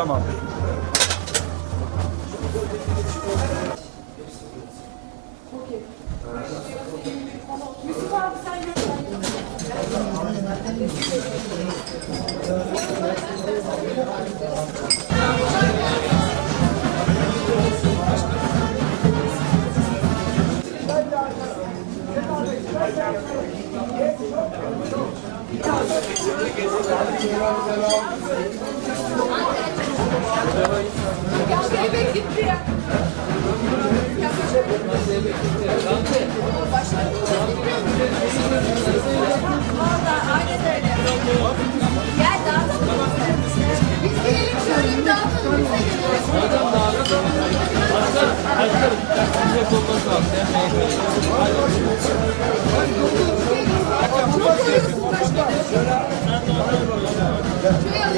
Tamam. Yusuf abi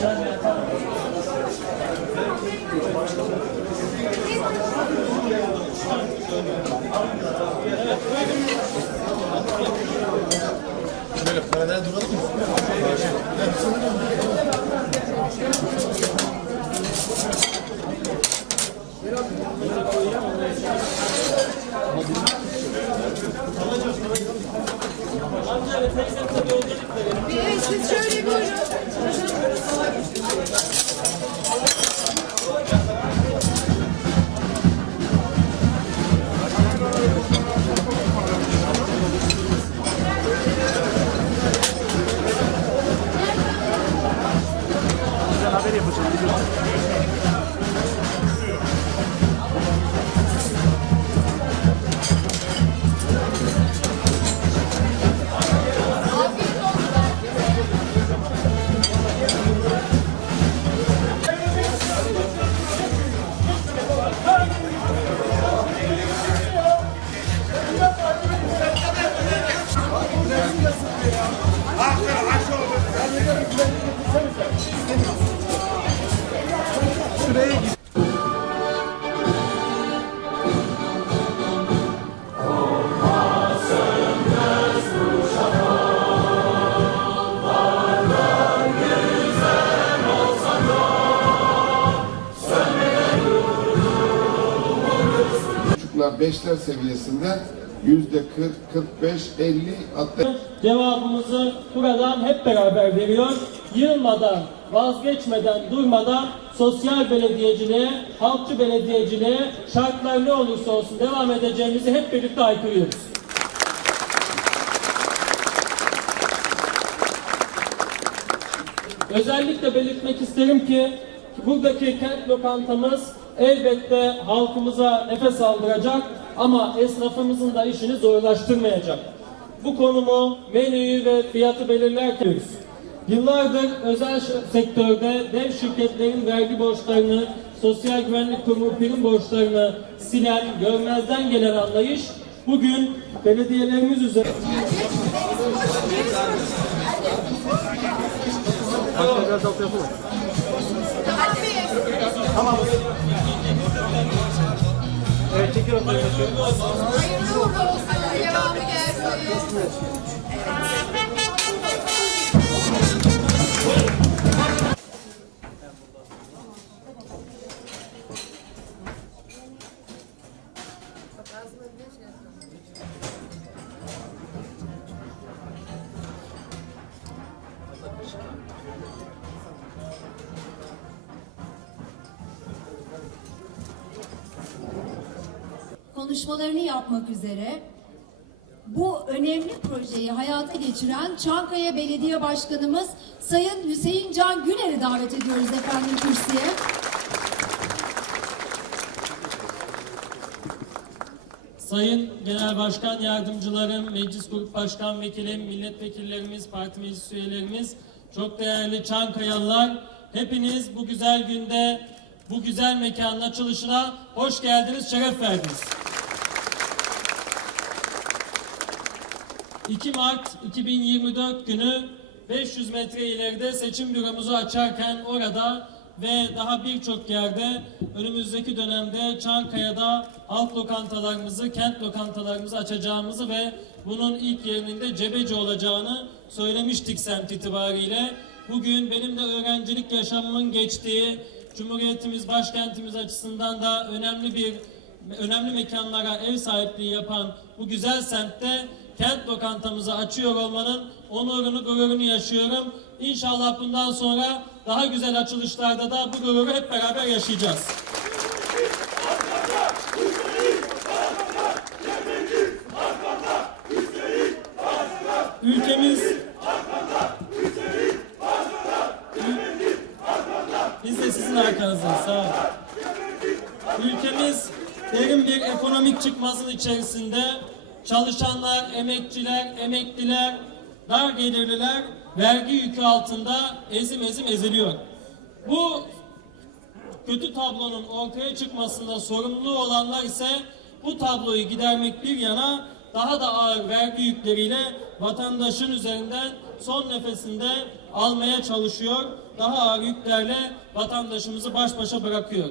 Böyle paralel duralım mı? Beşler seviyesinde yüzde 40, 45, 50 hatta cevabımızı buradan hep beraber veriyor. Yılmadan, vazgeçmeden, durmadan sosyal belediyeciliğe, halkçı belediyeciliğe şartlar ne olursa olsun devam edeceğimizi hep birlikte haykırıyoruz. Özellikle belirtmek isterim ki buradaki kent lokantamız elbette halkımıza nefes aldıracak ama esnafımızın da işini zorlaştırmayacak. Bu konumu, menüyü ve fiyatı belirlerken yıllardır özel sektörde dev şirketlerin vergi borçlarını, sosyal güvenlik kurumu prim borçlarını silen, görmezden gelen anlayış bugün belediyelerimiz üzerinde konuşmalarını yapmak üzere bu önemli projeyi hayata geçiren Çankaya Belediye Başkanımız Sayın Hüseyin Can Güner'i davet ediyoruz efendim kürsüye. Sayın Genel Başkan Yardımcılarım, Meclis Grup Başkan Vekilim, milletvekillerimiz, parti meclis üyelerimiz, çok değerli Çankayalılar, hepiniz bu güzel günde bu güzel mekanın açılışına hoş geldiniz, şeref verdiniz. 2 Mart 2024 günü 500 metre ileride seçim büromuzu açarken orada ve daha birçok yerde önümüzdeki dönemde Çankaya'da halk lokantalarımızı, kent lokantalarımızı açacağımızı ve bunun ilk yerinin de Cebeci olacağını söylemiştik semt itibariyle. Bugün benim de öğrencilik yaşamımın geçtiği, Cumhuriyetimiz, başkentimiz açısından da önemli bir önemli mekanlara ev sahipliği yapan bu güzel semtte kent lokantamızı açıyor olmanın onurunu, gururunu yaşıyorum. İnşallah bundan sonra daha güzel açılışlarda da bu gururu hep beraber yaşayacağız. Ülkemiz Biz de sizin arkanızdayız. Sağ olun. Ülkemiz derin bir ekonomik çıkmazın içerisinde çalışanlar, emekçiler, emekliler, dar gelirliler vergi yükü altında ezim ezim eziliyor. Bu kötü tablonun ortaya çıkmasında sorumlu olanlar ise bu tabloyu gidermek bir yana daha da ağır vergi yükleriyle vatandaşın üzerinden son nefesinde almaya çalışıyor. Daha ağır yüklerle vatandaşımızı baş başa bırakıyor.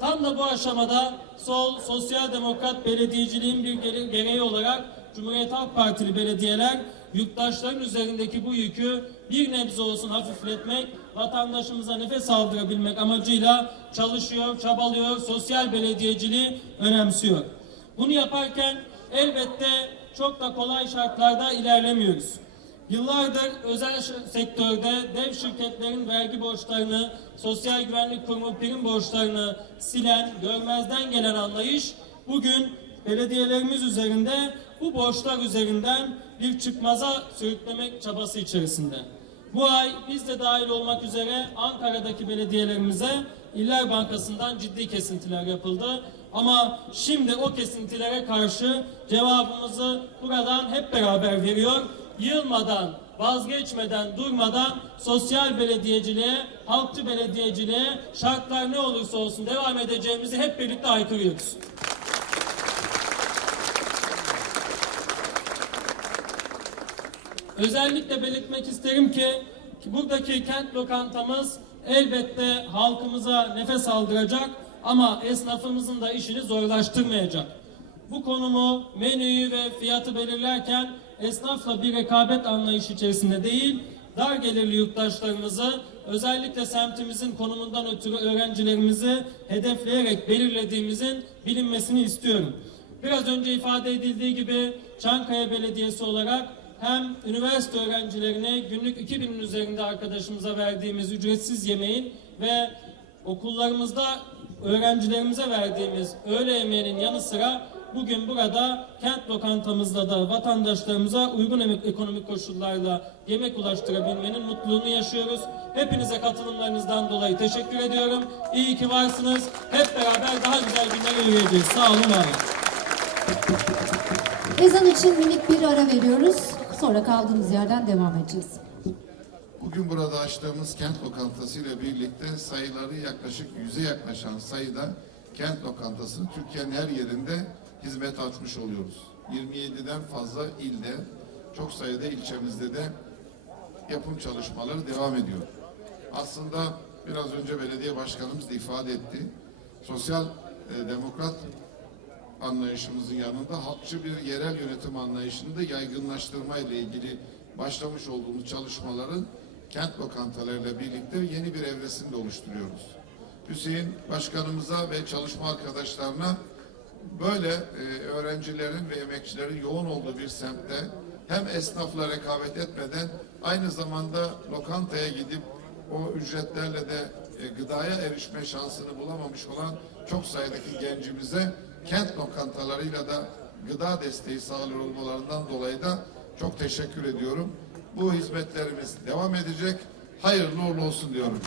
Tam da bu aşamada sol, sosyal demokrat belediyeciliğin bir gere- gereği olarak Cumhuriyet Halk Partili belediyeler yurttaşların üzerindeki bu yükü bir nebze olsun hafifletmek, vatandaşımıza nefes aldırabilmek amacıyla çalışıyor, çabalıyor, sosyal belediyeciliği önemsiyor. Bunu yaparken elbette çok da kolay şartlarda ilerlemiyoruz. Yıllardır özel sektörde dev şirketlerin vergi borçlarını, sosyal güvenlik kurumu prim borçlarını silen, görmezden gelen anlayış bugün belediyelerimiz üzerinde bu borçlar üzerinden bir çıkmaza sürüklemek çabası içerisinde. Bu ay biz de dahil olmak üzere Ankara'daki belediyelerimize İller Bankası'ndan ciddi kesintiler yapıldı. Ama şimdi o kesintilere karşı cevabımızı buradan hep beraber veriyor. Yılmadan, vazgeçmeden, durmadan sosyal belediyeciliğe, halkçı belediyeciliğe şartlar ne olursa olsun devam edeceğimizi hep birlikte haykırıyoruz. Özellikle belirtmek isterim ki, ki buradaki kent lokantamız elbette halkımıza nefes aldıracak ama esnafımızın da işini zorlaştırmayacak. Bu konumu, menüyü ve fiyatı belirlerken esnafla bir rekabet anlayışı içerisinde değil, dar gelirli yurttaşlarımızı özellikle semtimizin konumundan ötürü öğrencilerimizi hedefleyerek belirlediğimizin bilinmesini istiyorum. Biraz önce ifade edildiği gibi Çankaya Belediyesi olarak hem üniversite öğrencilerine günlük 2000'in üzerinde arkadaşımıza verdiğimiz ücretsiz yemeğin ve okullarımızda öğrencilerimize verdiğimiz öğle yemeğinin yanı sıra bugün burada kent lokantamızda da vatandaşlarımıza uygun ekonomik koşullarla yemek ulaştırabilmenin mutluluğunu yaşıyoruz. Hepinize katılımlarınızdan dolayı teşekkür ediyorum. İyi ki varsınız. Hep beraber daha güzel günler yürüyeceğiz. Sağ olun, var olun. Ezan için minik bir ara veriyoruz. Sonra kaldığımız yerden devam edeceğiz. Bugün burada açtığımız kent lokantası ile birlikte sayıları yaklaşık yüze yaklaşan sayıda kent lokantasını Türkiye'nin her yerinde hizmet açmış oluyoruz. 27'den fazla ilde, çok sayıda ilçemizde de yapım çalışmaları devam ediyor. Aslında biraz önce belediye başkanımız da ifade etti. Sosyal e, demokrat anlayışımızın yanında halkçı bir yerel yönetim anlayışını da yaygınlaştırma ile ilgili başlamış olduğumuz çalışmaların kent lokantalarıyla birlikte yeni bir evresini de oluşturuyoruz. Hüseyin Başkanımıza ve çalışma arkadaşlarına böyle e, öğrencilerin ve emekçilerin yoğun olduğu bir semtte hem esnafla rekabet etmeden aynı zamanda lokantaya gidip o ücretlerle de e, gıdaya erişme şansını bulamamış olan çok sayıdaki gencimize kent lokantalarıyla da gıda desteği sağlıyor olmalarından dolayı da çok teşekkür ediyorum. Bu hizmetlerimiz devam edecek. Hayırlı uğurlu olsun diyorum.